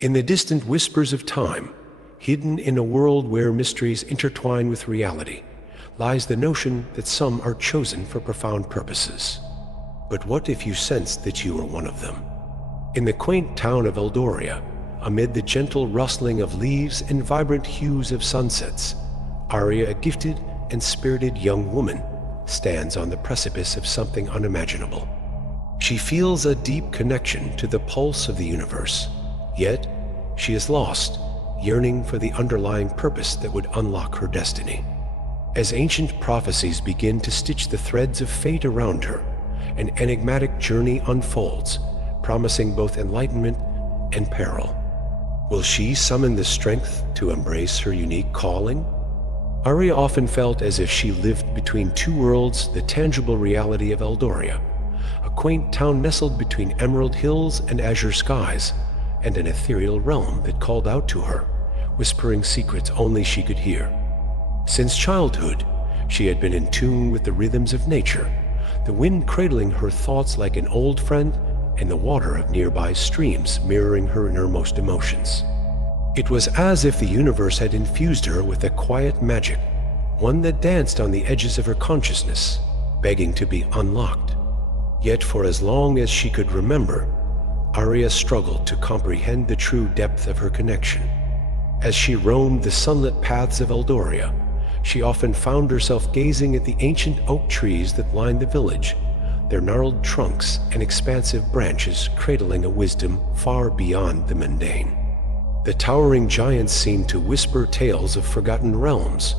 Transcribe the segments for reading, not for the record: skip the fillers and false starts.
In the distant whispers of time, hidden in a world where mysteries intertwine with reality, lies the notion that some are chosen for profound purposes. But what if you sensed that you were one of them? In the quaint town of Eldoria, amid the gentle rustling of leaves and vibrant hues of sunsets, Arya, a gifted and spirited young woman, stands on the precipice of something unimaginable. She feels a deep connection to the pulse of the universe, yet she is lost, yearning for the underlying purpose that would unlock her destiny. As ancient prophecies begin to stitch the threads of fate around her, an enigmatic journey unfolds, promising both enlightenment and peril. Will she summon the strength to embrace her unique calling? Arya often felt as if she lived between two worlds, the tangible reality of Eldoria, a quaint town nestled between emerald hills and azure skies, and an ethereal realm that called out to her, whispering secrets only she could hear. Since childhood, she had been in tune with the rhythms of nature, the wind cradling her thoughts like an old friend, and the water of nearby streams mirroring her innermost emotions. It was as if the universe had infused her with a quiet magic, one that danced on the edges of her consciousness, begging to be unlocked. Yet for as long as she could remember, Arya struggled to comprehend the true depth of her connection. As she roamed the sunlit paths of Eldoria, she often found herself gazing at the ancient oak trees that lined the village, their gnarled trunks and expansive branches cradling a wisdom far beyond the mundane. The towering giants seemed to whisper tales of forgotten realms,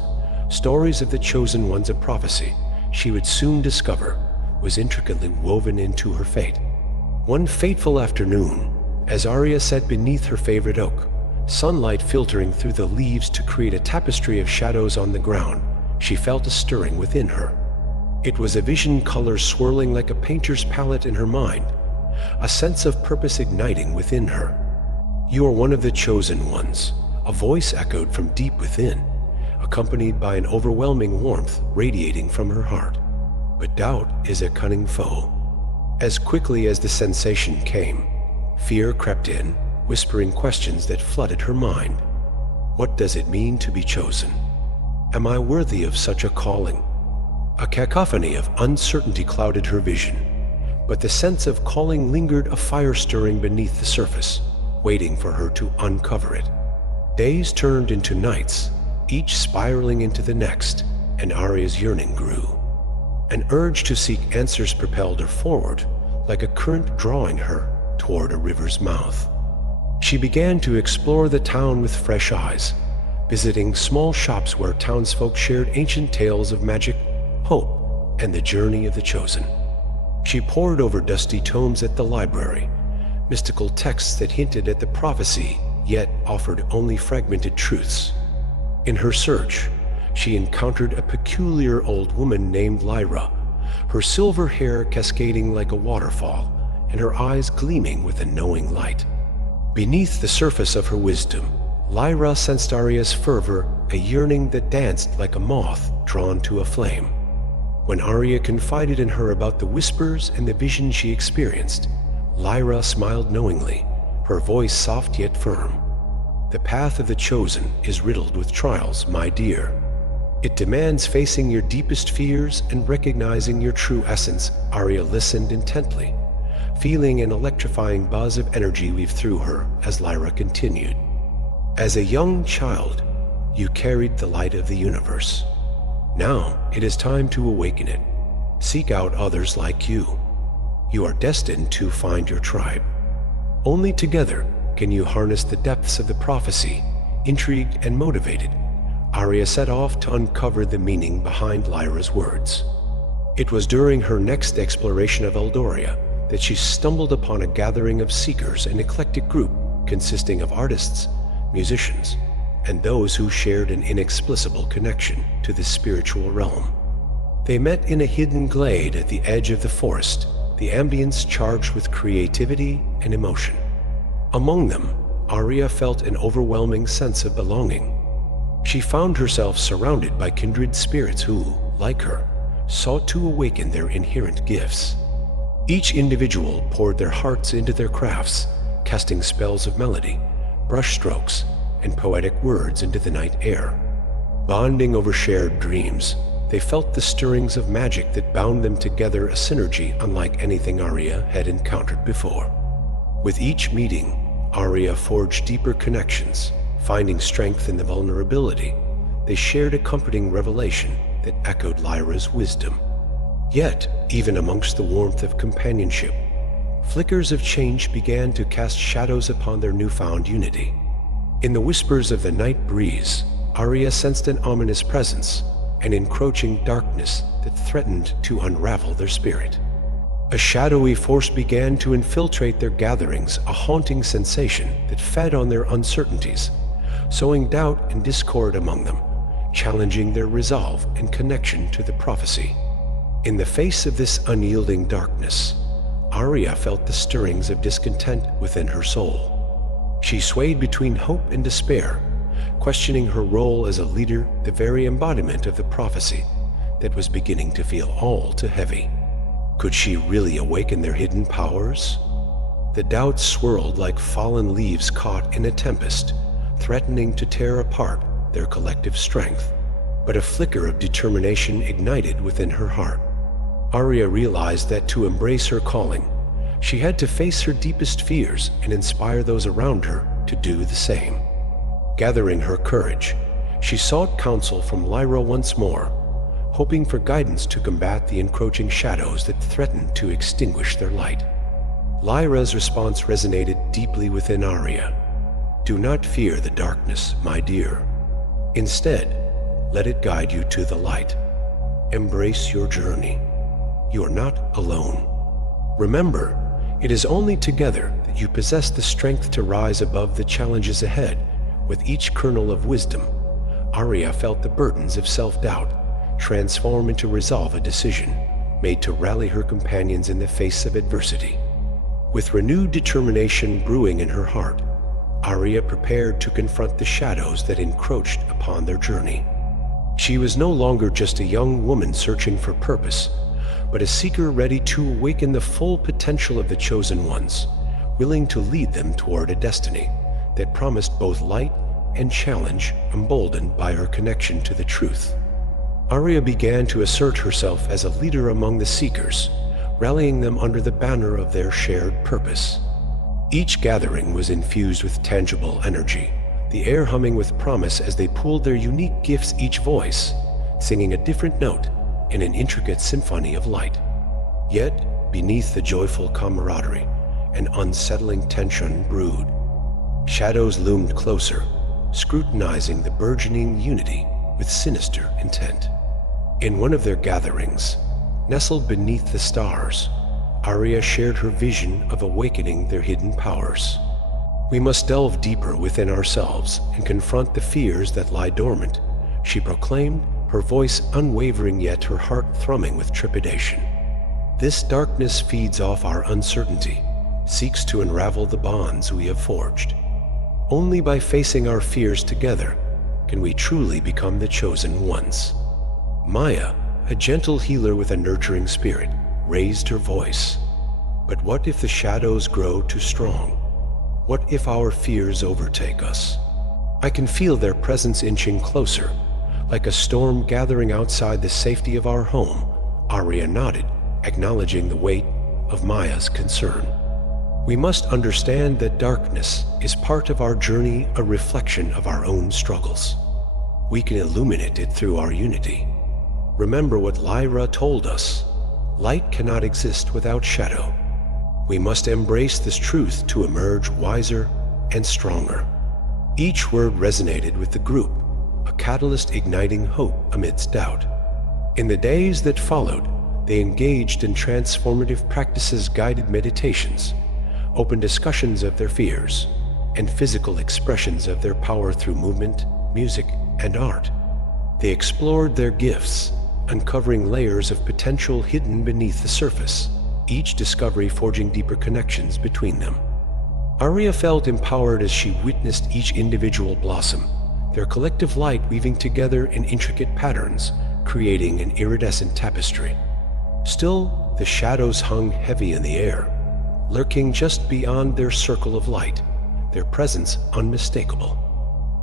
stories of the chosen ones of prophecy she would soon discover was intricately woven into her fate. One fateful afternoon, as Arya sat beneath her favorite oak, sunlight filtering through the leaves to create a tapestry of shadows on the ground, she felt a stirring within her. It was a vision, colors swirling like a painter's palette in her mind, a sense of purpose igniting within her. "You are one of the chosen ones," a voice echoed from deep within, accompanied by an overwhelming warmth radiating from her heart. But doubt is a cunning foe. As quickly as the sensation came, fear crept in, whispering questions that flooded her mind. What does it mean to be chosen? Am I worthy of such a calling? A cacophony of uncertainty clouded her vision, but the sense of calling lingered, a fire stirring beneath the surface, waiting for her to uncover it. Days turned into nights, each spiraling into the next, and Arya's yearning grew. An urge to seek answers propelled her forward, like a current drawing her toward a river's mouth. She began to explore the town with fresh eyes, visiting small shops where townsfolk shared ancient tales of magic, hope, and the journey of the chosen. She pored over dusty tomes at the library, mystical texts that hinted at the prophecy, yet offered only fragmented truths. In her search, she encountered a peculiar old woman named Lyra, her silver hair cascading like a waterfall, and her eyes gleaming with a knowing light. Beneath the surface of her wisdom, Lyra sensed Arya's fervor, a yearning that danced like a moth drawn to a flame. When Arya confided in her about the whispers and the vision she experienced, Lyra smiled knowingly, her voice soft yet firm. "The path of the chosen is riddled with trials, my dear. It demands facing your deepest fears and recognizing your true essence." Arya listened intently, feeling an electrifying buzz of energy weave through her as Lyra continued. "As a young child, you carried the light of the universe. Now it is time to awaken it. Seek out others like you. You are destined to find your tribe. Only together can you harness the depths of the prophecy." Intrigued and motivated, Arya set off to uncover the meaning behind Lyra's words. It was during her next exploration of Eldoria that she stumbled upon a gathering of seekers, an eclectic group consisting of artists, musicians, and those who shared an inexplicable connection to the spiritual realm. They met in a hidden glade at the edge of the forest, the ambience charged with creativity and emotion. Among them, Arya felt an overwhelming sense of belonging. She found herself surrounded by kindred spirits who, like her, sought to awaken their inherent gifts. Each individual poured their hearts into their crafts, casting spells of melody, brushstrokes and poetic words into the night air. Bonding over shared dreams, they felt the stirrings of magic that bound them together, a synergy unlike anything Arya had encountered before. With each meeting, Arya forged deeper connections, finding strength in the vulnerability. They shared a comforting revelation that echoed Lyra's wisdom. Yet, even amongst the warmth of companionship, flickers of change began to cast shadows upon their newfound unity. In the whispers of the night breeze, Arya sensed an ominous presence, an encroaching darkness that threatened to unravel their spirit. A shadowy force began to infiltrate their gatherings, a haunting sensation that fed on their uncertainties, sowing doubt and discord among them, challenging their resolve and connection to the prophecy. In the face of this unyielding darkness, Arya felt the stirrings of discontent within her soul. She swayed between hope and despair, questioning her role as a leader, the very embodiment of the prophecy that was beginning to feel all too heavy. Could she really awaken their hidden powers? The doubts swirled like fallen leaves caught in a tempest, threatening to tear apart their collective strength. But a flicker of determination ignited within her heart. Arya realized that to embrace her calling, she had to face her deepest fears and inspire those around her to do the same. Gathering her courage, she sought counsel from Lyra once more, hoping for guidance to combat the encroaching shadows that threatened to extinguish their light. Lyra's response resonated deeply within Arya. "Do not fear the darkness, my dear. Instead, let it guide you to the light. Embrace your journey. You are not alone. Remember, it is only together that you possess the strength to rise above the challenges ahead." With each kernel of wisdom, Arya felt the burdens of self-doubt transform into resolve, a decision made to rally her companions in the face of adversity. With renewed determination brewing in her heart, Arya prepared to confront the shadows that encroached upon their journey. She was no longer just a young woman searching for purpose, but a seeker ready to awaken the full potential of the chosen ones, willing to lead them toward a destiny that promised both light and challenge, emboldened by her connection to the truth. Arya began to assert herself as a leader among the seekers, rallying them under the banner of their shared purpose. Each gathering was infused with tangible energy, the air humming with promise as they pooled their unique gifts, each voice singing a different note in an intricate symphony of light. Yet, beneath the joyful camaraderie, an unsettling tension brewed. Shadows loomed closer, scrutinizing the burgeoning unity with sinister intent. In one of their gatherings, nestled beneath the stars, Arya shared her vision of awakening their hidden powers. "We must delve deeper within ourselves and confront the fears that lie dormant," she proclaimed, her voice unwavering yet her heart thrumming with trepidation. "This darkness feeds off our uncertainty, seeks to unravel the bonds we have forged. Only by facing our fears together can we truly become the chosen ones." Maya, a gentle healer with a nurturing spirit, raised her voice. "But what if the shadows grow too strong? What if our fears overtake us? I can feel their presence inching closer, like a storm gathering outside the safety of our home." Arya nodded, acknowledging the weight of Maya's concern. "We must understand that darkness is part of our journey, a reflection of our own struggles. We can illuminate it through our unity. Remember what Lyra told us: light cannot exist without shadow. We must embrace this truth to emerge wiser and stronger." Each word resonated with the group, a catalyst igniting hope amidst doubt. In the days that followed, they engaged in transformative practices, guided meditations, open discussions of their fears, and physical expressions of their power through movement, music, and art. They explored their gifts, uncovering layers of potential hidden beneath the surface, each discovery forging deeper connections between them. Arya felt empowered as she witnessed each individual blossom, their collective light weaving together in intricate patterns, creating an iridescent tapestry. Still, the shadows hung heavy in the air, lurking just beyond their circle of light, their presence unmistakable.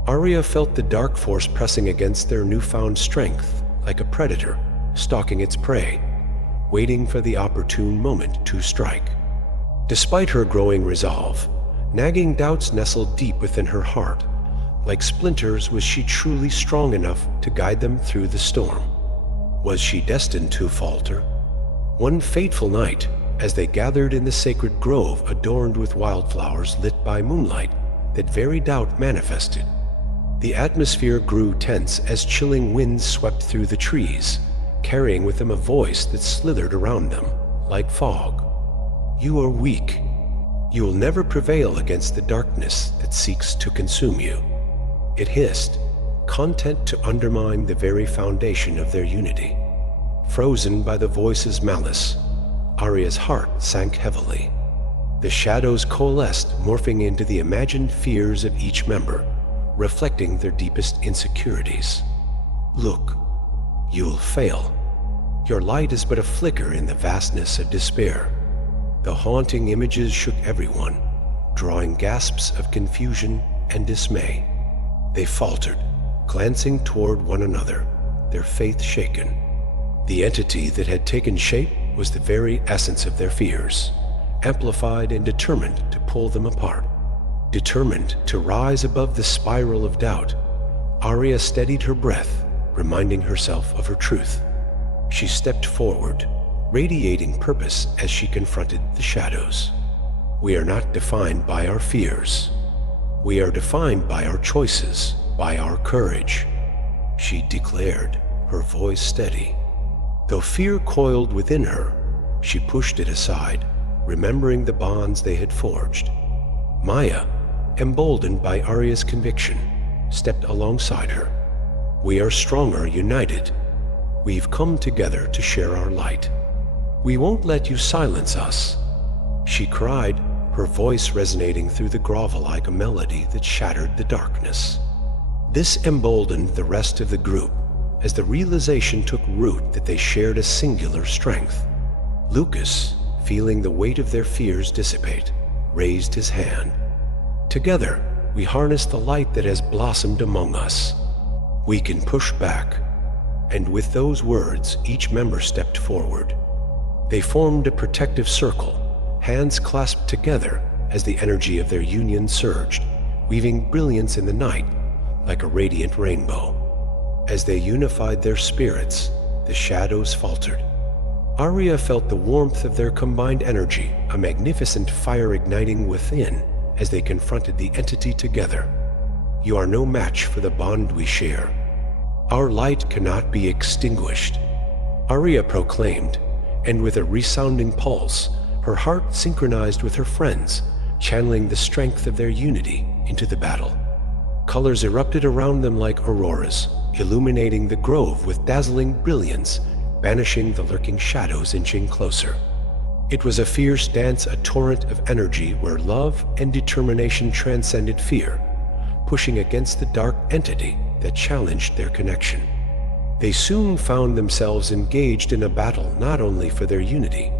Arya felt the dark force pressing against their newfound strength, like a predator stalking its prey, waiting for the opportune moment to strike. Despite her growing resolve, nagging doubts nestled deep within her heart. Like splinters, was she truly strong enough to guide them through the storm? Was she destined to falter? One fateful night, as they gathered in the sacred grove adorned with wildflowers lit by moonlight, that very doubt manifested. The atmosphere grew tense as chilling winds swept through the trees, carrying with them a voice that slithered around them like fog. You are weak. You will never prevail against the darkness that seeks to consume you. It hissed, content to undermine the very foundation of their unity. Frozen by the voice's malice, Arya's heart sank heavily. The shadows coalesced, morphing into the imagined fears of each member, reflecting their deepest insecurities. Look, you'll fail. Your light is but a flicker in the vastness of despair. The haunting images shook everyone, drawing gasps of confusion and dismay. They faltered, glancing toward one another, their faith shaken. The entity that had taken shape was the very essence of their fears, amplified and determined to pull them apart. Determined to rise above the spiral of doubt, Arya steadied her breath, reminding herself of her truth. She stepped forward, radiating purpose as she confronted the shadows. We are not defined by our fears. We are defined by our choices, by our courage, she declared, her voice steady. Though fear coiled within her, she pushed it aside, remembering the bonds they had forged. Maya, emboldened by Arya's conviction, stepped alongside her. We are stronger united. We've come together to share our light. We won't let you silence us, she cried, her voice resonating through the grovel like a melody that shattered the darkness. This emboldened the rest of the group as the realization took root that they shared a singular strength. Lucas, feeling the weight of their fears dissipate, raised his hand. Together, we harness the light that has blossomed among us. We can push back. And with those words, each member stepped forward. They formed a protective circle, hands clasped together as the energy of their union surged, weaving brilliance in the night like a radiant rainbow. As they unified their spirits, the shadows faltered. Arya felt the warmth of their combined energy, a magnificent fire igniting within as they confronted the entity together. You are no match for the bond we share. Our light cannot be extinguished, Arya proclaimed, and with a resounding pulse, her heart synchronized with her friends, channeling the strength of their unity into the battle. Colors erupted around them like auroras, illuminating the grove with dazzling brilliance, banishing the lurking shadows inching closer. It was a fierce dance, a torrent of energy where love and determination transcended fear, pushing against the dark entity that challenged their connection. They soon found themselves engaged in a battle not only for their unity,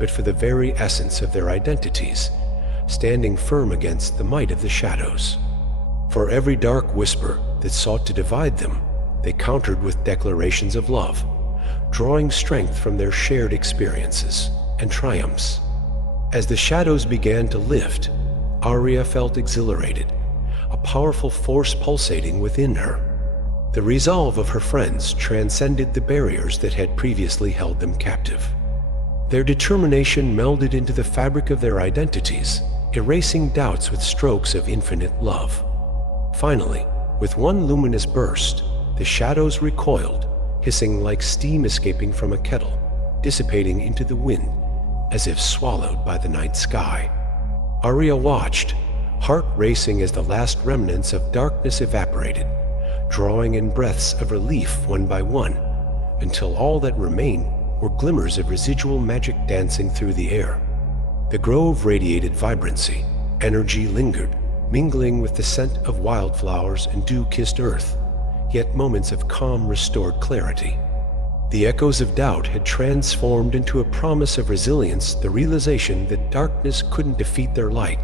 but for the very essence of their identities, standing firm against the might of the shadows. For every dark whisper that sought to divide them, they countered with declarations of love, drawing strength from their shared experiences and triumphs. As the shadows began to lift, Arya felt exhilarated, a powerful force pulsating within her. The resolve of her friends transcended the barriers that had previously held them captive. Their determination melded into the fabric of their identities, erasing doubts with strokes of infinite love. Finally, with one luminous burst, the shadows recoiled, hissing like steam escaping from a kettle, dissipating into the wind as if swallowed by the night sky. Arya watched, heart racing as the last remnants of darkness evaporated, drawing in breaths of relief one by one, until all that remained were glimmers of residual magic dancing through the air. The grove radiated vibrancy, energy lingered, mingling with the scent of wildflowers and dew-kissed earth, yet moments of calm restored clarity. The echoes of doubt had transformed into a promise of resilience, the realization that darkness couldn't defeat their light,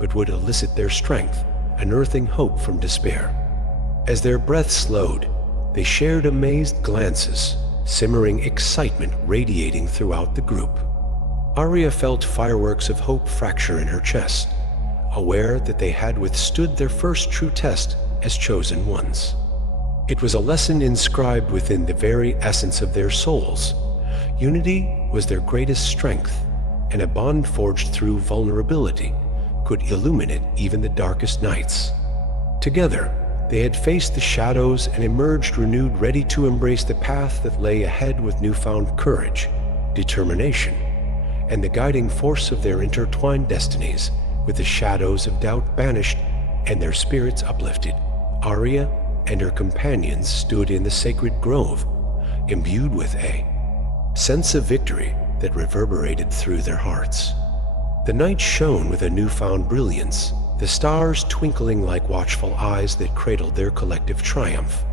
but would elicit their strength, unearthing hope from despair. As their breath slowed, they shared amazed glances, simmering excitement radiating throughout the group. Arya felt fireworks of hope fracture in her chest, aware that they had withstood their first true test as chosen ones. It was a lesson inscribed within the very essence of their souls. Unity was their greatest strength, and a bond forged through vulnerability could illuminate even the darkest nights. Together, they had faced the shadows and emerged renewed, ready to embrace the path that lay ahead with newfound courage, determination, and the guiding force of their intertwined destinies. With the shadows of doubt banished and their spirits uplifted, Arya and her companions stood in the sacred grove, imbued with a sense of victory that reverberated through their hearts. The night shone with a newfound brilliance, the stars twinkling like watchful eyes that cradled their collective triumph.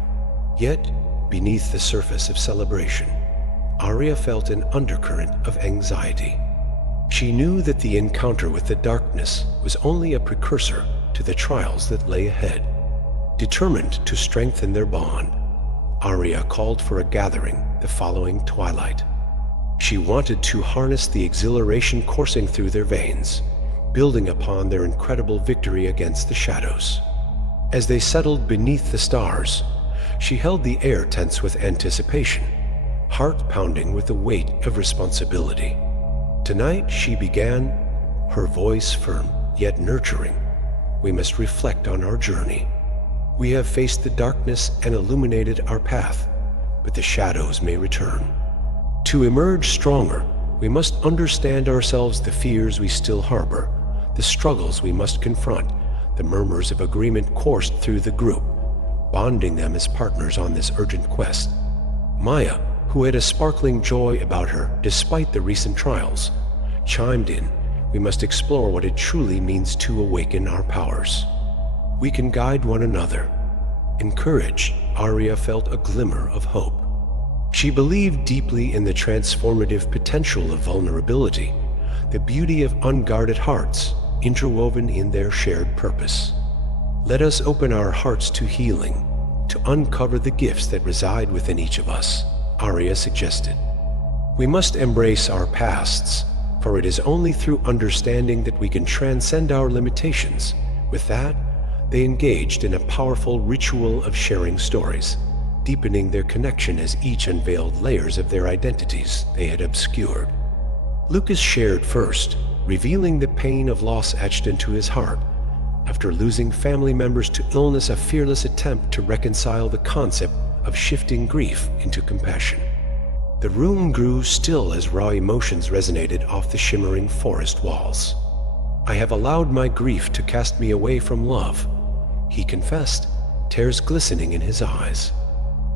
Yet, beneath the surface of celebration, Arya felt an undercurrent of anxiety. She knew that the encounter with the darkness was only a precursor to the trials that lay ahead. Determined to strengthen their bond, Arya called for a gathering the following twilight. She wanted to harness the exhilaration coursing through their veins, building upon their incredible victory against the shadows. As they settled beneath the stars, she held the air tense with anticipation, heart pounding with the weight of responsibility. Tonight, she began, her voice firm yet nurturing. We must reflect on our journey. We have faced the darkness and illuminated our path, but the shadows may return. To emerge stronger, we must understand ourselves, the fears we still harbor, the struggles we must confront. The murmurs of agreement coursed through the group, bonding them as partners on this urgent quest. Maya, who had a sparkling joy about her despite the recent trials, chimed in. We must explore what it truly means to awaken our powers. We can guide one another. Encouraged, Arya felt a glimmer of hope. She believed deeply in the transformative potential of vulnerability, the beauty of unguarded hearts interwoven in their shared purpose. Let us open our hearts to healing, to uncover the gifts that reside within each of us, Arya suggested. We must embrace our pasts, for it is only through understanding that we can transcend our limitations. With that, they engaged in a powerful ritual of sharing stories, deepening their connection as each unveiled layers of their identities they had obscured. Lucas shared first, revealing the pain of loss etched into his heart. After losing family members to illness, a fearless attempt to reconcile the concept of shifting grief into compassion. The room grew still as raw emotions resonated off the shimmering forest walls. I have allowed my grief to cast me away from love, he confessed, tears glistening in his eyes.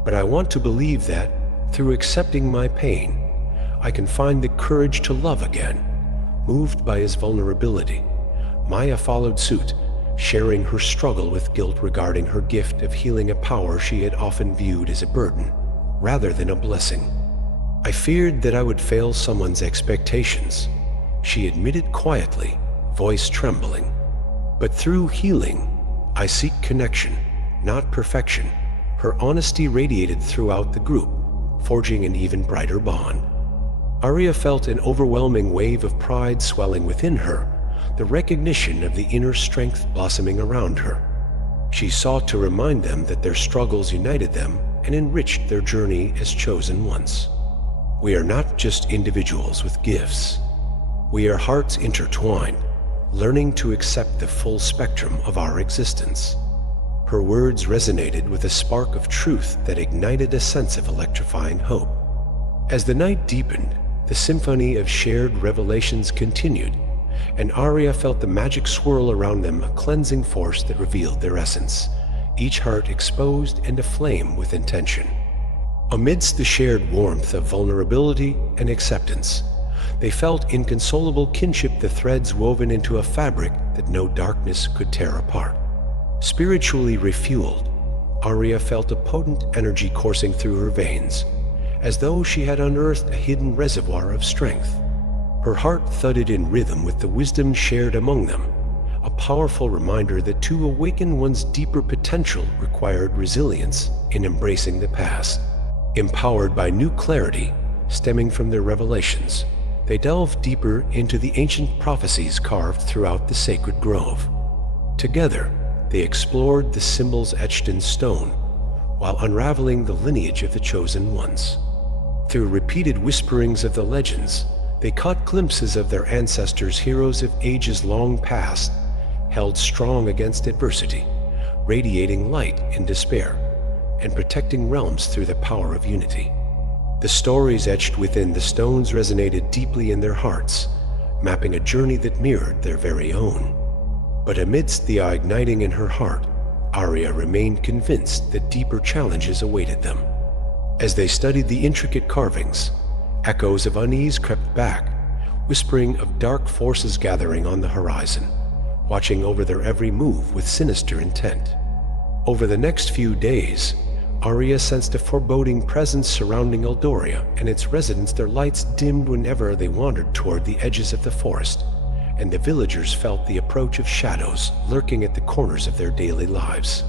But I want to believe that, through accepting my pain, I can find the courage to love again. Moved by his vulnerability, Maya followed suit, sharing her struggle with guilt regarding her gift of healing, a power she had often viewed as a burden, rather than a blessing. I feared that I would fail someone's expectations, she admitted quietly, voice trembling. But through healing, I seek connection, not perfection. Her honesty radiated throughout the group, forging an even brighter bond. Arya felt an overwhelming wave of pride swelling within her, the recognition of the inner strength blossoming around her. She sought to remind them that their struggles united them and enriched their journey as chosen ones. We are not just individuals with gifts. We are hearts intertwined, learning to accept the full spectrum of our existence. Her words resonated with a spark of truth that ignited a sense of electrifying hope. As the night deepened, the symphony of shared revelations continued, and Arya felt the magic swirl around them, a cleansing force that revealed their essence, each heart exposed and aflame with intention. Amidst the shared warmth of vulnerability and acceptance, they felt inconsolable kinship, the threads woven into a fabric that no darkness could tear apart. Spiritually refueled, Arya felt a potent energy coursing through her veins, as though she had unearthed a hidden reservoir of strength. Her heart thudded in rhythm with the wisdom shared among them, a powerful reminder that to awaken one's deeper potential required resilience in embracing the past. Empowered by new clarity stemming from their revelations, they delved deeper into the ancient prophecies carved throughout the sacred grove. Together, they explored the symbols etched in stone, while unraveling the lineage of the chosen ones. Through repeated whisperings of the legends, they caught glimpses of their ancestors, heroes of ages long past, held strong against adversity, radiating light in despair, and protecting realms through the power of unity. The stories etched within the stones resonated deeply in their hearts, mapping a journey that mirrored their very own. But amidst the igniting in her heart, Arya remained convinced that deeper challenges awaited them. As they studied the intricate carvings, echoes of unease crept back, whispering of dark forces gathering on the horizon, watching over their every move with sinister intent. Over the next few days, Arya sensed a foreboding presence surrounding Eldoria and its residents. Their lights dimmed whenever they wandered toward the edges of the forest, and the villagers felt the approach of shadows lurking at the corners of their daily lives.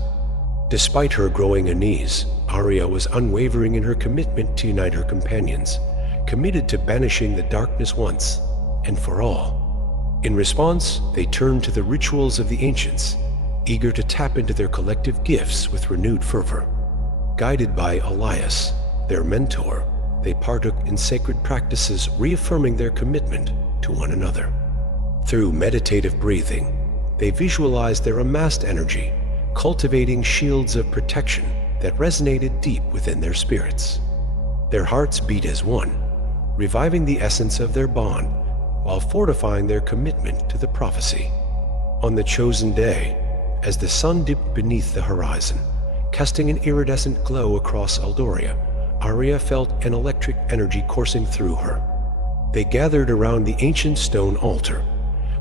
Despite her growing unease, Arya was unwavering in her commitment to unite her companions, committed to banishing the darkness once and for all. In response, they turned to the rituals of the ancients, eager to tap into their collective gifts with renewed fervor. Guided by Elias, their mentor, they partook in sacred practices, reaffirming their commitment to one another. Through meditative breathing, they visualized their amassed energy, cultivating shields of protection that resonated deep within their spirits. Their hearts beat as one, reviving the essence of their bond while fortifying their commitment to the prophecy. On the chosen day, as the sun dipped beneath the horizon, casting an iridescent glow across Eldoria, Arya felt an electric energy coursing through her. They gathered around the ancient stone altar,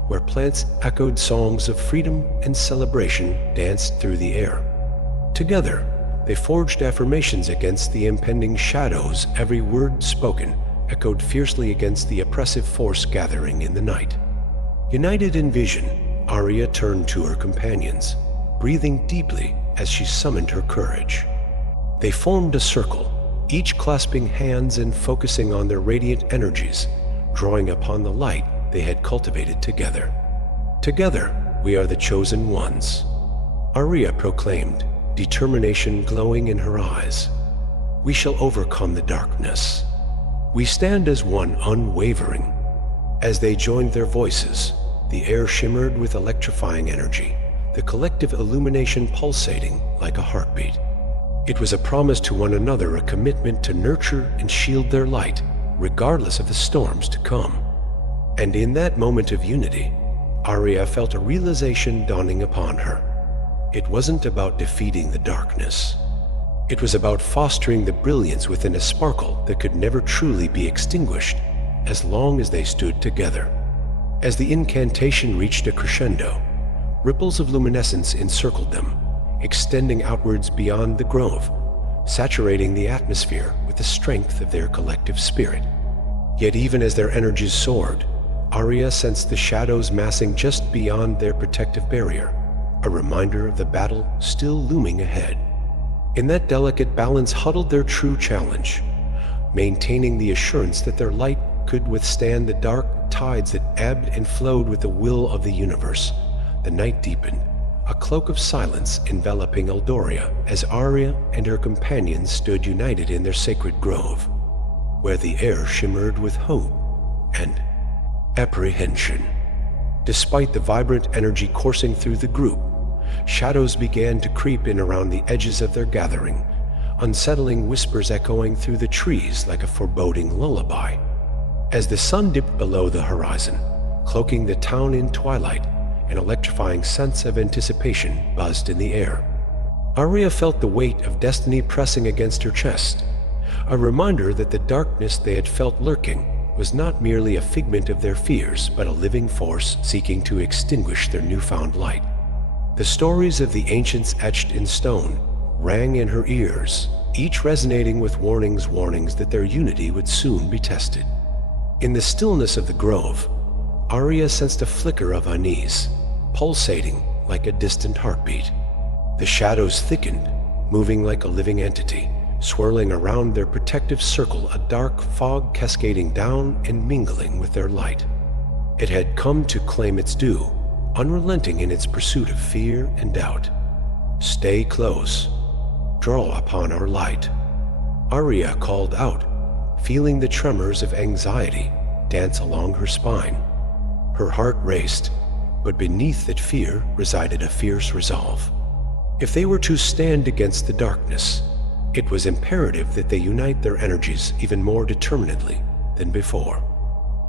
where plants echoed songs of freedom and celebration danced through the air. Together, they forged affirmations against the impending shadows. Every word spoken echoed fiercely against the oppressive force gathering in the night. United in vision, Arya turned to her companions, breathing deeply as she summoned her courage. They formed a circle, each clasping hands and focusing on their radiant energies, drawing upon the light they had cultivated together. Together, we are the chosen ones, Arya proclaimed, determination glowing in her eyes. We shall overcome the darkness. We stand as one, unwavering. As they joined their voices, the air shimmered with electrifying energy, the collective illumination pulsating like a heartbeat. It was a promise to one another, a commitment to nurture and shield their light, regardless of the storms to come. And in that moment of unity, Arya felt a realization dawning upon her. It wasn't about defeating the darkness. It was about fostering the brilliance within a sparkle that could never truly be extinguished as long as they stood together. As the incantation reached a crescendo, ripples of luminescence encircled them, extending outwards beyond the grove, saturating the atmosphere with the strength of their collective spirit. Yet even as their energies soared, Arya sensed the shadows massing just beyond their protective barrier, a reminder of the battle still looming ahead. In that delicate balance huddled their true challenge, maintaining the assurance that their light could withstand the dark tides that ebbed and flowed with the will of the universe. The night deepened, a cloak of silence enveloping Eldoria as Arya and her companions stood united in their sacred grove, where the air shimmered with hope and apprehension. Despite the vibrant energy coursing through the group, shadows began to creep in around the edges of their gathering, unsettling whispers echoing through the trees like a foreboding lullaby. As the sun dipped below the horizon, cloaking the town in twilight, an electrifying sense of anticipation buzzed in the air. Arya felt the weight of destiny pressing against her chest, a reminder that the darkness they had felt lurking was not merely a figment of their fears, but a living force seeking to extinguish their newfound light. The stories of the ancients etched in stone rang in her ears, each resonating with warnings that their unity would soon be tested. In the stillness of the grove, Arya sensed a flicker of unease, pulsating like a distant heartbeat. The shadows thickened, moving like a living entity, swirling around their protective circle, a dark fog cascading down and mingling with their light. It had come to claim its due, unrelenting in its pursuit of fear and doubt. "Stay close. Draw upon our light," Arya called out, feeling the tremors of anxiety dance along her spine. Her heart raced, but beneath that fear resided a fierce resolve. If they were to stand against the darkness, it was imperative that they unite their energies even more determinedly than before.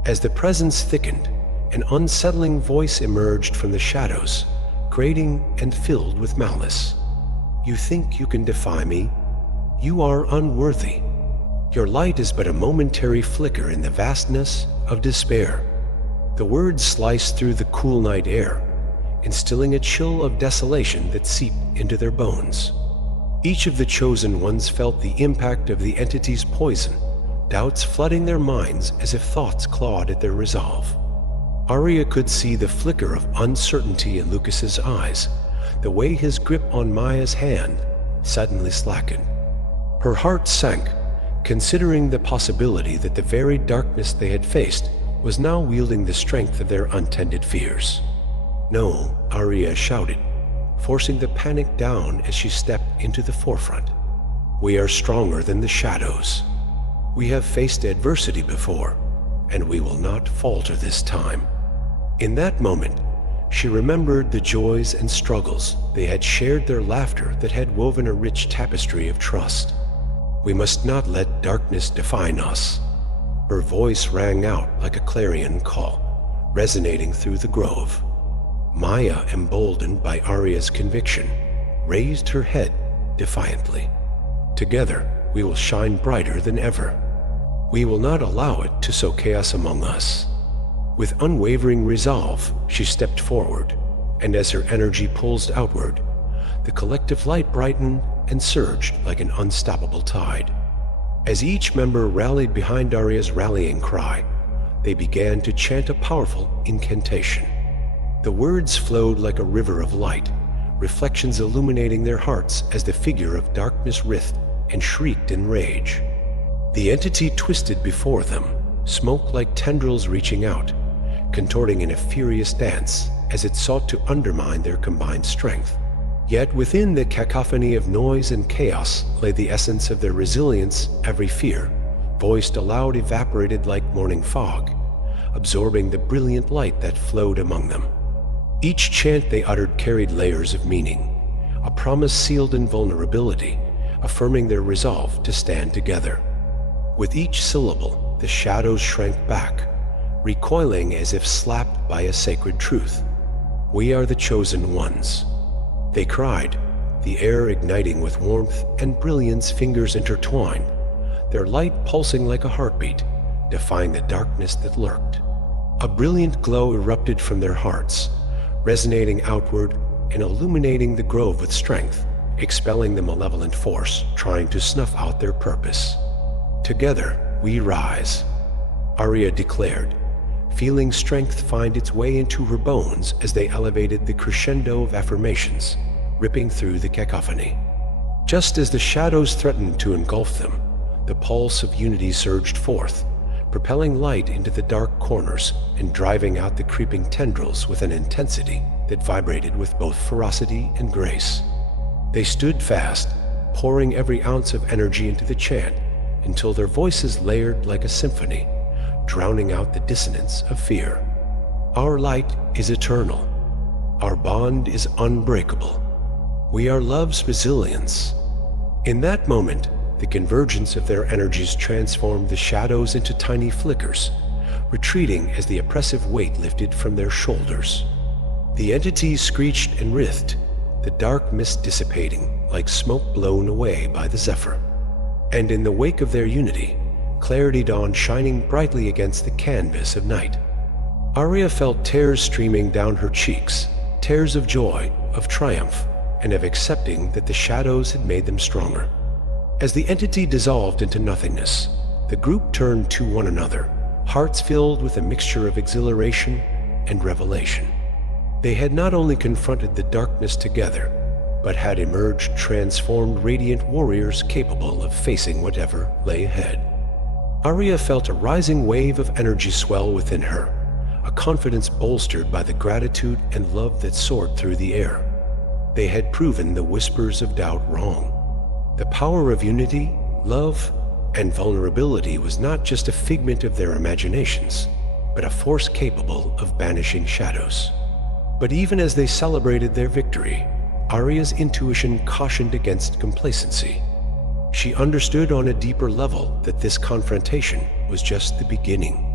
As the presence thickened, an unsettling voice emerged from the shadows, grating and filled with malice. "You think you can defy me? You are unworthy. Your light is but a momentary flicker in the vastness of despair." The words sliced through the cool night air, instilling a chill of desolation that seeped into their bones. Each of the chosen ones felt the impact of the entity's poison, doubts flooding their minds as if thoughts clawed at their resolve. Arya could see the flicker of uncertainty in Lucas's eyes, the way his grip on Maya's hand suddenly slackened. Her heart sank, considering the possibility that the very darkness they had faced was now wielding the strength of their untended fears. "No," Arya shouted, forcing the panic down as she stepped into the forefront. "We are stronger than the shadows. We have faced adversity before, and we will not falter this time." In that moment, she remembered the joys and struggles they had shared, their laughter that had woven a rich tapestry of trust. "We must not let darkness define us." Her voice rang out like a clarion call, resonating through the grove. Maya, emboldened by Arya's conviction, raised her head defiantly. "Together, we will shine brighter than ever. We will not allow it to sow chaos among us." With unwavering resolve, she stepped forward, and as her energy pulsed outward, the collective light brightened and surged like an unstoppable tide. As each member rallied behind Arya's rallying cry, they began to chant a powerful incantation. The words flowed like a river of light, reflections illuminating their hearts as the figure of darkness writhed and shrieked in rage. The entity twisted before them, smoke like tendrils reaching out, contorting in a furious dance as it sought to undermine their combined strength. Yet within the cacophony of noise and chaos lay the essence of their resilience. Every fear, voiced aloud, evaporated like morning fog, absorbing the brilliant light that flowed among them. Each chant they uttered carried layers of meaning, a promise sealed in vulnerability, affirming their resolve to stand together. With each syllable, the shadows shrank back, recoiling as if slapped by a sacred truth. "We are the chosen ones," they cried, the air igniting with warmth and brilliance, fingers intertwined, their light pulsing like a heartbeat, defying the darkness that lurked. A brilliant glow erupted from their hearts, resonating outward and illuminating the grove with strength, expelling the malevolent force trying to snuff out their purpose. "Together we rise," Arya declared, feeling strength find its way into her bones as they elevated the crescendo of affirmations, ripping through the cacophony. Just as the shadows threatened to engulf them, the pulse of unity surged forth, propelling light into the dark corners and driving out the creeping tendrils with an intensity that vibrated with both ferocity and grace. They stood fast, pouring every ounce of energy into the chant until their voices layered like a symphony, drowning out the dissonance of fear. "Our light is eternal. Our bond is unbreakable. We are love's resilience." In that moment, the convergence of their energies transformed the shadows into tiny flickers, retreating as the oppressive weight lifted from their shoulders. The entities screeched and writhed, the dark mist dissipating like smoke blown away by the zephyr. And in the wake of their unity, clarity dawned, shining brightly against the canvas of night. Arya felt tears streaming down her cheeks, tears of joy, of triumph, and of accepting that the shadows had made them stronger. As the entity dissolved into nothingness, the group turned to one another, hearts filled with a mixture of exhilaration and revelation. They had not only confronted the darkness together, but had emerged transformed radiant warriors capable of facing whatever lay ahead. Arya felt a rising wave of energy swell within her, a confidence bolstered by the gratitude and love that soared through the air. They had proven the whispers of doubt wrong. The power of unity, love, and vulnerability was not just a figment of their imaginations, but a force capable of banishing shadows. But even as they celebrated their victory, Arya's intuition cautioned against complacency. She understood on a deeper level that this confrontation was just the beginning.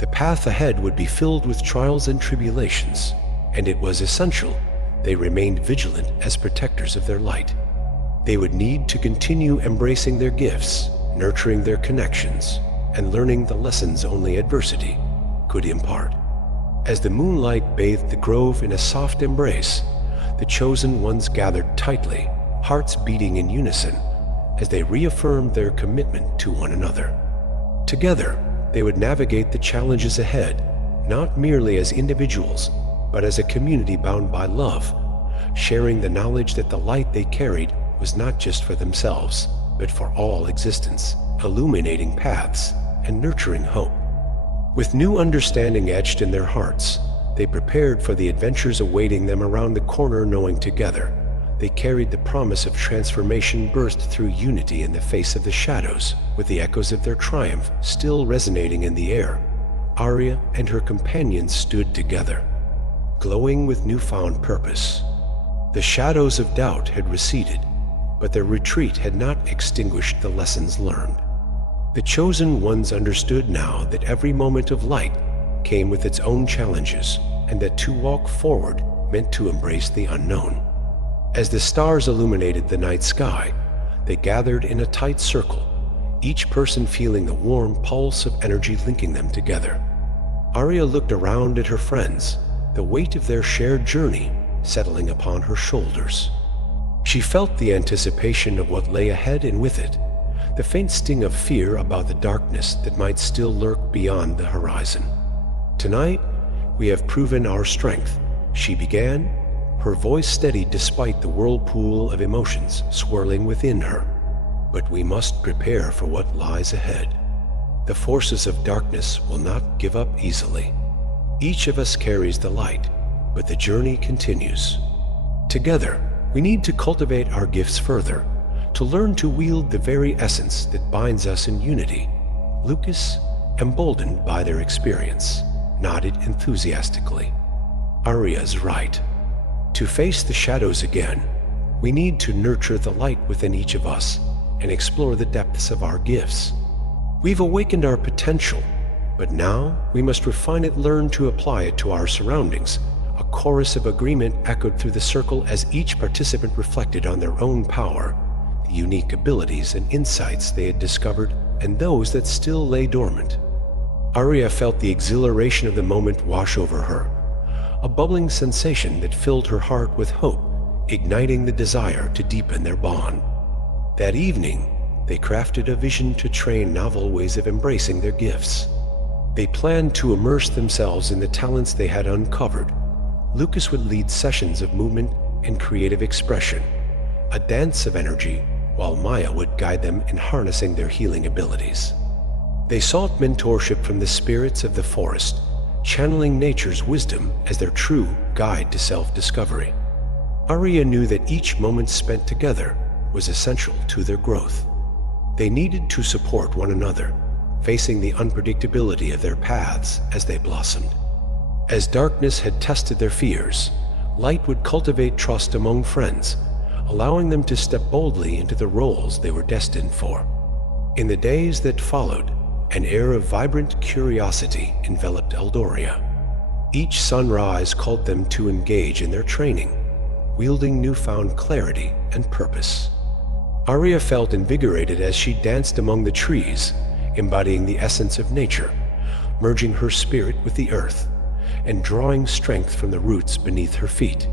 The path ahead would be filled with trials and tribulations, and it was essential they remained vigilant as protectors of their light. They would need to continue embracing their gifts, nurturing their connections, and learning the lessons only adversity could impart. As the moonlight bathed the grove in a soft embrace, the chosen ones gathered tightly, hearts beating in unison, as they reaffirmed their commitment to one another. Together, they would navigate the challenges ahead, not merely as individuals, but as a community bound by love, sharing the knowledge that the light they carried was not just for themselves, but for all existence, illuminating paths and nurturing hope. With new understanding etched in their hearts, they prepared for the adventures awaiting them around the corner, knowing together they carried the promise of transformation birthed through unity in the face of the shadows, with the echoes of their triumph still resonating in the air. Arya and her companions stood together, glowing with newfound purpose. The shadows of doubt had receded, but their retreat had not extinguished the lessons learned. The chosen ones understood now that every moment of light came with its own challenges, and that to walk forward meant to embrace the unknown. As the stars illuminated the night sky, they gathered in a tight circle, each person feeling the warm pulse of energy linking them together. Arya looked around at her friends, the weight of their shared journey settling upon her shoulders. She felt the anticipation of what lay ahead, and with it, the faint sting of fear about the darkness that might still lurk beyond the horizon. "Tonight, we have proven our strength," she began, her voice steady despite the whirlpool of emotions swirling within her. "But we must prepare for what lies ahead. The forces of darkness will not give up easily. Each of us carries the light, but the journey continues. Together, we need to cultivate our gifts further, to learn to wield the very essence that binds us in unity." Lucas, emboldened by their experience, nodded enthusiastically. Arya's right. To face the shadows again, we need to nurture the light within each of us and explore the depths of our gifts. We've awakened our potential, but now we must refine it, learn to apply it to our surroundings. A chorus of agreement echoed through the circle as each participant reflected on their own power, the unique abilities and insights they had discovered, and those that still lay dormant. Arya felt the exhilaration of the moment wash over her, a bubbling sensation that filled her heart with hope, igniting the desire to deepen their bond. That evening, they crafted a vision to train novel ways of embracing their gifts. They planned to immerse themselves in the talents they had uncovered. Lucas would lead sessions of movement and creative expression, a dance of energy, while Maya would guide them in harnessing their healing abilities. They sought mentorship from the spirits of the forest, channeling nature's wisdom as their true guide to self-discovery. Arya knew that each moment spent together was essential to their growth. They needed to support one another, facing the unpredictability of their paths as they blossomed. As darkness had tested their fears, light would cultivate trust among friends, allowing them to step boldly into the roles they were destined for. In the days that followed, an air of vibrant curiosity enveloped Eldoria. Each sunrise called them to engage in their training, wielding newfound clarity and purpose. Arya felt invigorated as she danced among the trees, embodying the essence of nature, merging her spirit with the earth, and drawing strength from the roots beneath her feet.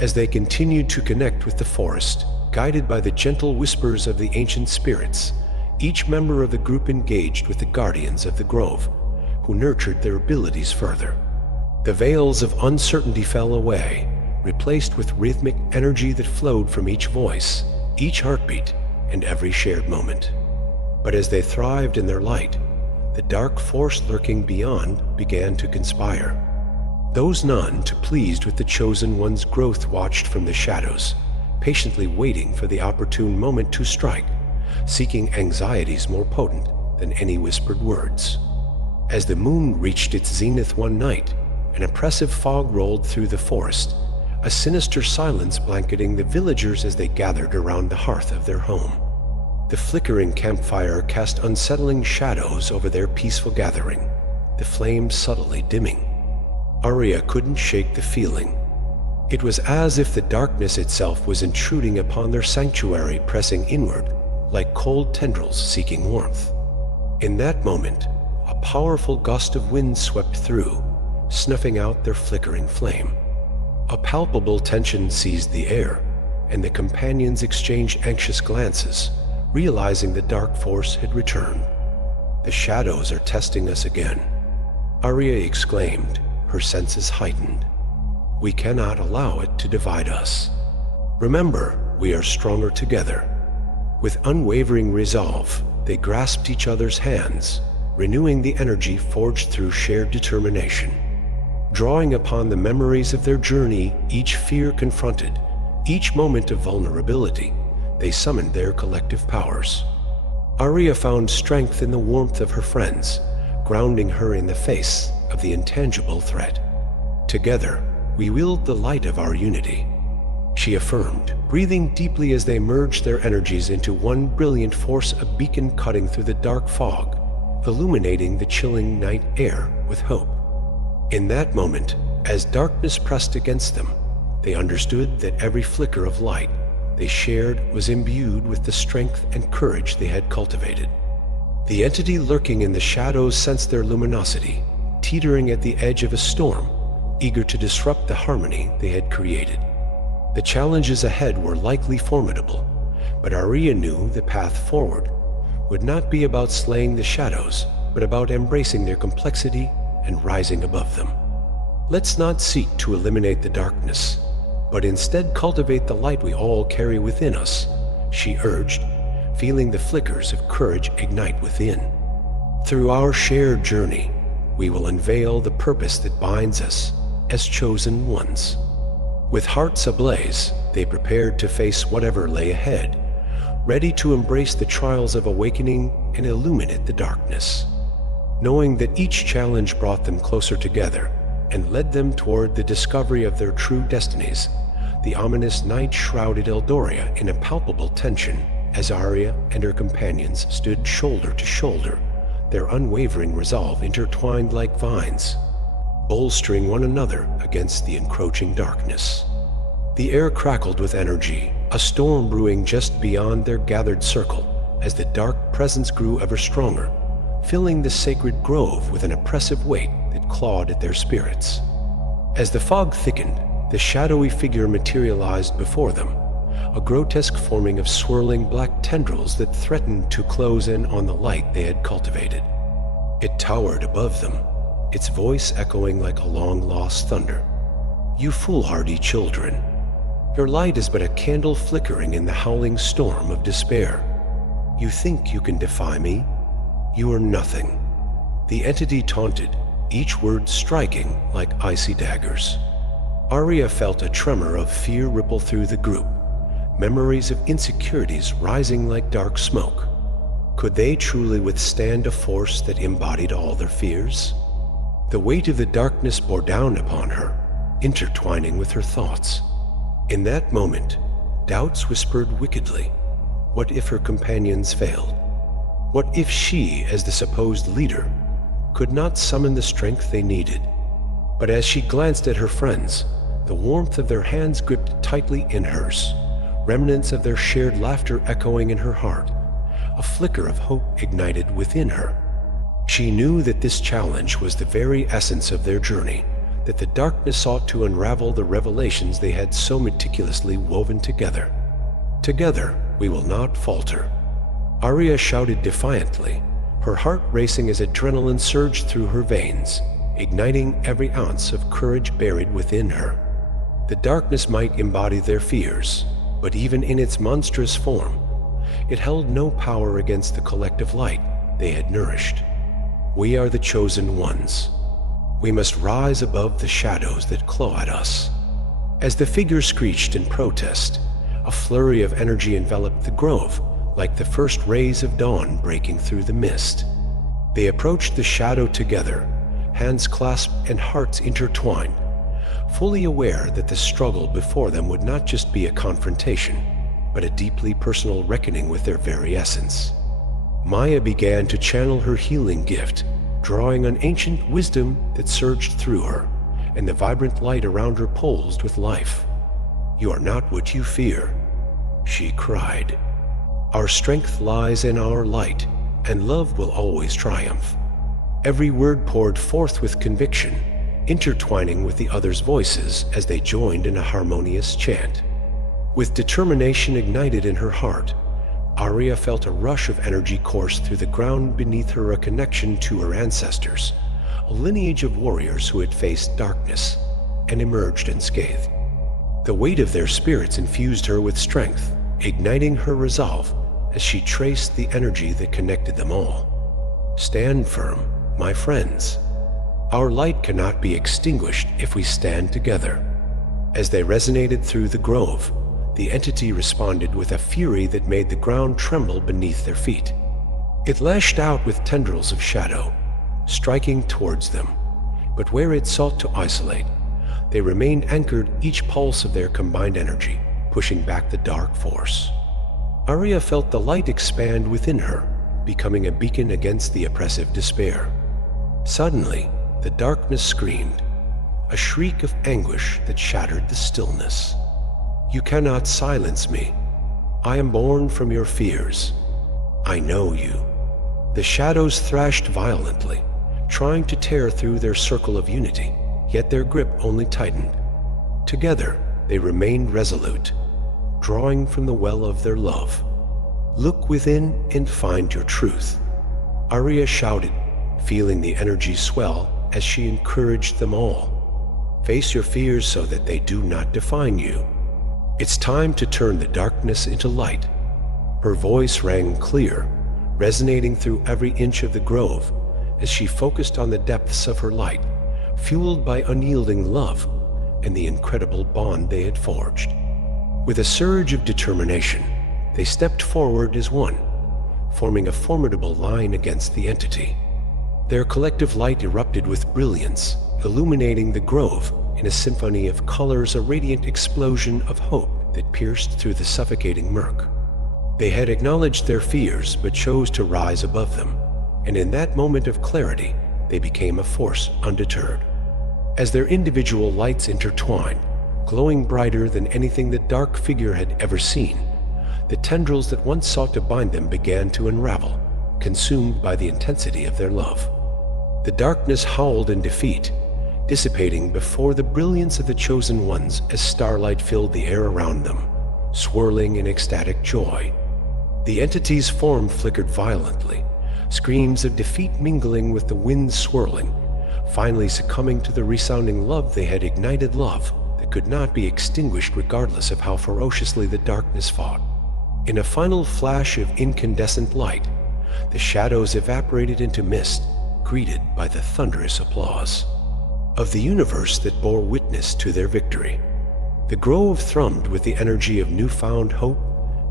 As they continued to connect with the forest, guided by the gentle whispers of the ancient spirits, each member of the group engaged with the guardians of the grove, who nurtured their abilities further. The veils of uncertainty fell away, replaced with rhythmic energy that flowed from each voice, each heartbeat, and every shared moment. But as they thrived in their light, the dark force lurking beyond began to conspire. Those none too pleased with the chosen one's growth watched from the shadows, patiently waiting for the opportune moment to strike, seeking anxieties more potent than any whispered words. As the moon reached its zenith one night, an oppressive fog rolled through the forest, a sinister silence blanketing the villagers as they gathered around the hearth of their home. The flickering campfire cast unsettling shadows over their peaceful gathering, the flames subtly dimming. Arya couldn't shake the feeling. It was as if the darkness itself was intruding upon their sanctuary, pressing inward, like cold tendrils seeking warmth. In that moment, a powerful gust of wind swept through, snuffing out their flickering flame. A palpable tension seized the air, and the companions exchanged anxious glances, realizing the dark force had returned. "The shadows are testing us again," Arya exclaimed, her senses heightened. "We cannot allow it to divide us. Remember, we are stronger together." With unwavering resolve, they grasped each other's hands, renewing the energy forged through shared determination. Drawing upon the memories of their journey, each fear confronted, each moment of vulnerability, they summoned their collective powers. Arya found strength in the warmth of her friends, grounding her in the face of the intangible threat. "Together, we wield the light of our unity," she affirmed, breathing deeply as they merged their energies into one brilliant force, a beacon cutting through the dark fog, illuminating the chilling night air with hope. In that moment, as darkness pressed against them, they understood that every flicker of light they shared was imbued with the strength and courage they had cultivated. The entity lurking in the shadows sensed their luminosity, teetering at the edge of a storm, eager to disrupt the harmony they had created. The challenges ahead were likely formidable, but Arya knew the path forward would not be about slaying the shadows, but about embracing their complexity and rising above them. "Let's not seek to eliminate the darkness, but instead cultivate the light we all carry within us," she urged, feeling the flickers of courage ignite within. "Through our shared journey, we will unveil the purpose that binds us as chosen ones." With hearts ablaze, they prepared to face whatever lay ahead, ready to embrace the trials of awakening and illuminate the darkness. Knowing that each challenge brought them closer together and led them toward the discovery of their true destinies, the ominous night shrouded Eldoria in a palpable tension as Arya and her companions stood shoulder to shoulder, their unwavering resolve intertwined like vines, bolstering one another against the encroaching darkness. The air crackled with energy, a storm brewing just beyond their gathered circle as the dark presence grew ever stronger, filling the sacred grove with an oppressive weight that clawed at their spirits. As the fog thickened, the shadowy figure materialized before them, a grotesque forming of swirling black tendrils that threatened to close in on the light they had cultivated. It towered above them, its voice echoing like a long-lost thunder. "You foolhardy children, your light is but a candle flickering in the howling storm of despair. You think you can defy me? You are nothing." The entity taunted, each word striking like icy daggers. Arya felt a tremor of fear ripple through the group, memories of insecurities rising like dark smoke. Could they truly withstand a force that embodied all their fears? The weight of the darkness bore down upon her, intertwining with her thoughts. In that moment, doubts whispered wickedly. What if her companions failed? What if she, as the supposed leader, could not summon the strength they needed? But as she glanced at her friends, the warmth of their hands gripped tightly in hers, remnants of their shared laughter echoing in her heart. A flicker of hope ignited within her. She knew that this challenge was the very essence of their journey, that the darkness sought to unravel the revelations they had so meticulously woven together. "Together, we will not falter," Arya shouted defiantly, her heart racing as adrenaline surged through her veins, igniting every ounce of courage buried within her. The darkness might embody their fears, but even in its monstrous form, it held no power against the collective light they had nourished. We are the chosen ones. We must rise above the shadows that claw at us. As the figure screeched in protest, a flurry of energy enveloped the grove, like the first rays of dawn breaking through the mist. They approached the shadow together, hands clasped and hearts intertwined, fully aware that the struggle before them would not just be a confrontation, but a deeply personal reckoning with their very essence. Maya began to channel her healing gift, drawing on ancient wisdom that surged through her, and the vibrant light around her pulsed with life. "You are not what you fear," she cried. "Our strength lies in our light, and love will always triumph." Every word poured forth with conviction, intertwining with the others' voices as they joined in a harmonious chant. With determination ignited in her heart, Arya felt a rush of energy course through the ground beneath her, a connection to her ancestors, a lineage of warriors who had faced darkness and emerged unscathed. The weight of their spirits infused her with strength, igniting her resolve as she traced the energy that connected them all. "Stand firm, my friends. Our light cannot be extinguished if we stand together." As they resonated through the grove, the entity responded with a fury that made the ground tremble beneath their feet. It lashed out with tendrils of shadow, striking towards them, but where it sought to isolate, they remained anchored, each pulse of their combined energy, pushing back the dark force. Arya felt the light expand within her, becoming a beacon against the oppressive despair. Suddenly, the darkness screamed, a shriek of anguish that shattered the stillness. "You cannot silence me. I am born from your fears. I know you." The shadows thrashed violently, trying to tear through their circle of unity, yet their grip only tightened. Together, they remained resolute, drawing from the well of their love. "Look within and find your truth," Arya shouted, feeling the energy swell as she encouraged them all. "Face your fears so that they do not define you. It's time to turn the darkness into light." Her voice rang clear, resonating through every inch of the grove as she focused on the depths of her light, fueled by unyielding love and the incredible bond they had forged. With a surge of determination, they stepped forward as one, forming a formidable line against the entity. Their collective light erupted with brilliance, illuminating the grove in a symphony of colors, a radiant explosion of hope that pierced through the suffocating murk. They had acknowledged their fears but chose to rise above them, and in that moment of clarity, they became a force undeterred. As their individual lights intertwined, glowing brighter than anything the dark figure had ever seen, the tendrils that once sought to bind them began to unravel, consumed by the intensity of their love. The darkness howled in defeat, dissipating before the brilliance of the chosen ones as starlight filled the air around them, swirling in ecstatic joy. The entity's form flickered violently, screams of defeat mingling with the wind swirling, finally succumbing to the resounding love they had ignited, love that could not be extinguished regardless of how ferociously the darkness fought. In a final flash of incandescent light, the shadows evaporated into mist, greeted by the thunderous applause of the universe that bore witness to their victory. The grove thrummed with the energy of newfound hope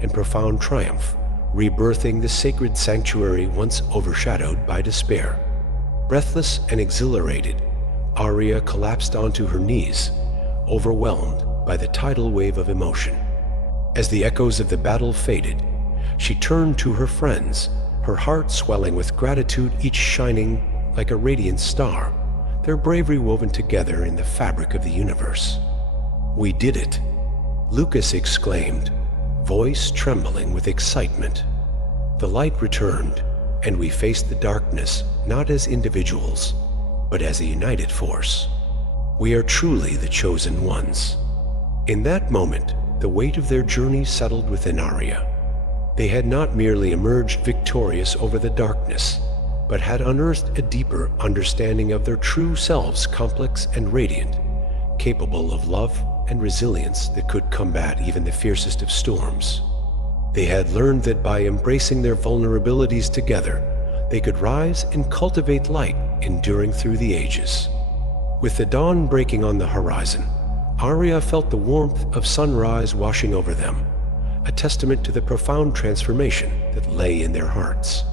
and profound triumph, rebirthing the sacred sanctuary once overshadowed by despair. Breathless and exhilarated, Arya collapsed onto her knees, overwhelmed by the tidal wave of emotion. As the echoes of the battle faded, she turned to her friends, her heart swelling with gratitude, each shining like a radiant star, their bravery woven together in the fabric of the universe. "We did it," Lucas exclaimed, voice trembling with excitement. The light returned, and we faced the darkness not as individuals, but as a united force. We are truly the chosen ones. In that moment, the weight of their journey settled within Arya. They had not merely emerged victorious over the darkness, but had unearthed a deeper understanding of their true selves, complex and radiant, capable of love and resilience that could combat even the fiercest of storms. They had learned that by embracing their vulnerabilities together, they could rise and cultivate light, enduring through the ages. With the dawn breaking on the horizon, Arya felt the warmth of sunrise washing over them, a testament to the profound transformation that lay in their hearts.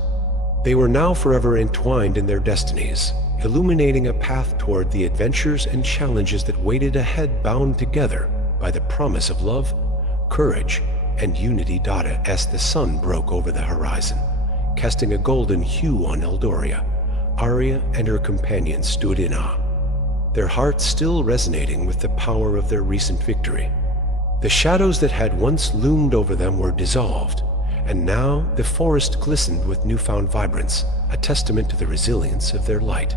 They were now forever entwined in their destinies, illuminating a path toward the adventures and challenges that waited ahead, bound together by the promise of love, courage, and unity. As the sun broke over the horizon, casting a golden hue on Eldoria, Arya and her companions stood in awe, their hearts still resonating with the power of their recent victory. The shadows that had once loomed over them were dissolved, and now the forest glistened with newfound vibrance, a testament to the resilience of their light.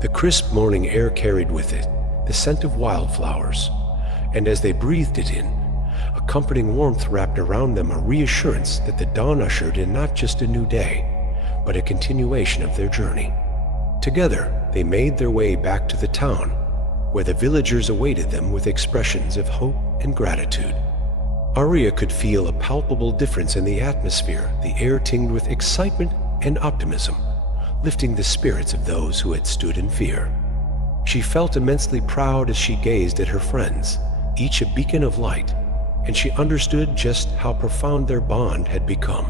The crisp morning air carried with it the scent of wildflowers, and as they breathed it in, a comforting warmth wrapped around them, a reassurance that the dawn ushered in not just a new day, but a continuation of their journey. Together, they made their way back to the town, where the villagers awaited them with expressions of hope and gratitude. Arya could feel a palpable difference in the atmosphere, the air tinged with excitement and optimism, lifting the spirits of those who had stood in fear. She felt immensely proud as she gazed at her friends, each a beacon of light, and she understood just how profound their bond had become.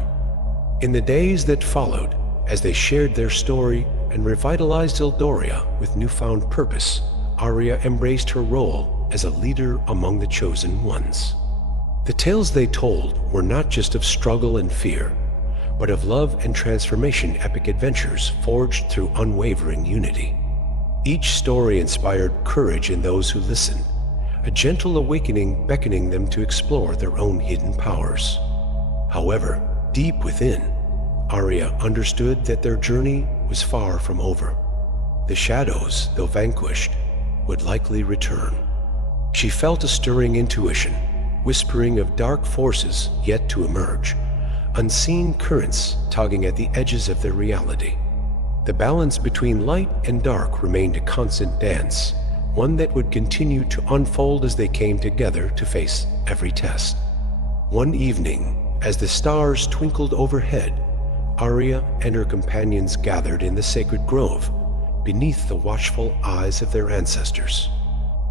In the days that followed, as they shared their story and revitalized Eldoria with newfound purpose, Arya embraced her role as a leader among the chosen ones. The tales they told were not just of struggle and fear, but of love and transformation, epic adventures forged through unwavering unity. Each story inspired courage in those who listened, a gentle awakening beckoning them to explore their own hidden powers. However, deep within, Arya understood that their journey was far from over. The shadows, though vanquished, would likely return. She felt a stirring intuition, whispering of dark forces yet to emerge, unseen currents tugging at the edges of their reality. The balance between light and dark remained a constant dance, one that would continue to unfold as they came together to face every test. One evening, as the stars twinkled overhead, Arya and her companions gathered in the sacred grove, beneath the watchful eyes of their ancestors.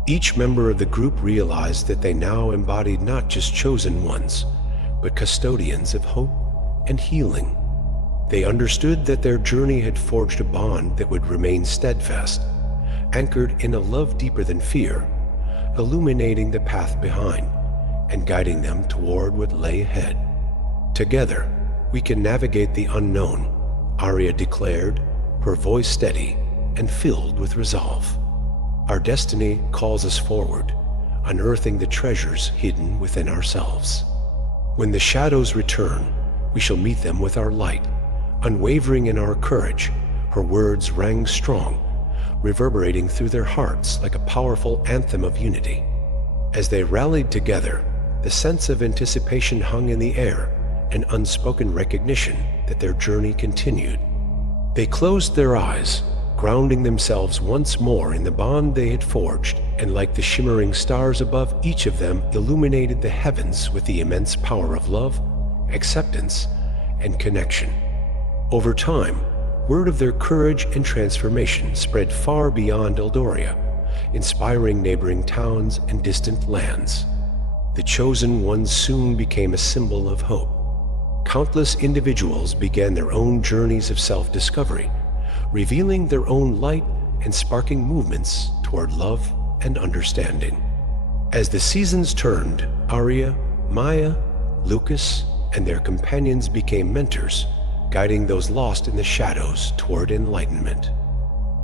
Each member of the group realized that they now embodied not just chosen ones, but custodians of hope and healing. They understood that their journey had forged a bond that would remain steadfast, anchored in a love deeper than fear, illuminating the path behind and guiding them toward what lay ahead. Together, we can navigate the unknown, Arya declared, her voice steady and filled with resolve. Our destiny calls us forward, unearthing the treasures hidden within ourselves. When the shadows return, we shall meet them with our light, unwavering in our courage. Her words rang strong, reverberating through their hearts like a powerful anthem of unity. As they rallied together, the sense of anticipation hung in the air, an unspoken recognition that their journey continued. They closed their eyes, grounding themselves once more in the bond they had forged, and like the shimmering stars above, each of them illuminated the heavens with the immense power of love, acceptance, and connection. Over time, word of their courage and transformation spread far beyond Eldoria, inspiring neighboring towns and distant lands. The chosen ones soon became a symbol of hope. Countless individuals began their own journeys of self-discovery, revealing their own light and sparking movements toward love and understanding. As the seasons turned, Arya, Maya, Lucas, and their companions became mentors, guiding those lost in the shadows toward enlightenment.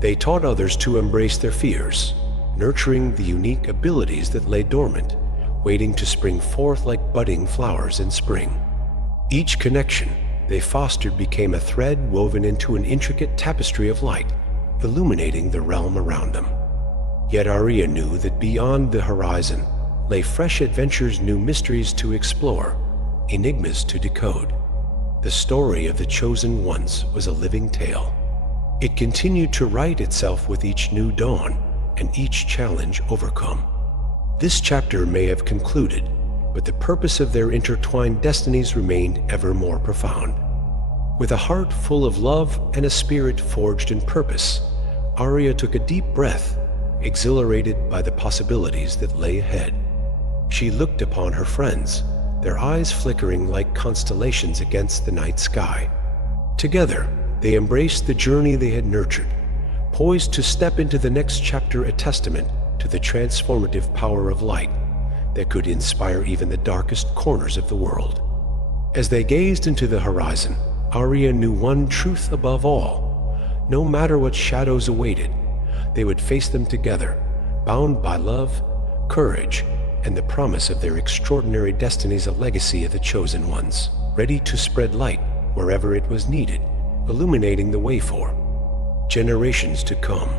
They taught others to embrace their fears, nurturing the unique abilities that lay dormant, waiting to spring forth like budding flowers in spring. Each connection they fostered became a thread woven into an intricate tapestry of light, illuminating the realm around them. Yet Arya knew that beyond the horizon lay fresh adventures, new mysteries to explore, enigmas to decode. The story of the chosen ones was a living tale, It continued to right itself with each new dawn and each challenge overcome. This chapter may have concluded, but the purpose of their intertwined destinies remained ever more profound. With a heart full of love and a spirit forged in purpose, Arya took a deep breath, exhilarated by the possibilities that lay ahead. She looked upon her friends, their eyes flickering like constellations against the night sky. Together, they embraced the journey they had nurtured, poised to step into the next chapter, a testament to the transformative power of light that could inspire even the darkest corners of the world. As they gazed into the horizon, Arya knew one truth above all: no matter what shadows awaited, they would face them together, bound by love, courage, and the promise of their extraordinary destinies, a legacy of the chosen ones, ready to spread light wherever it was needed, illuminating the way for generations to come.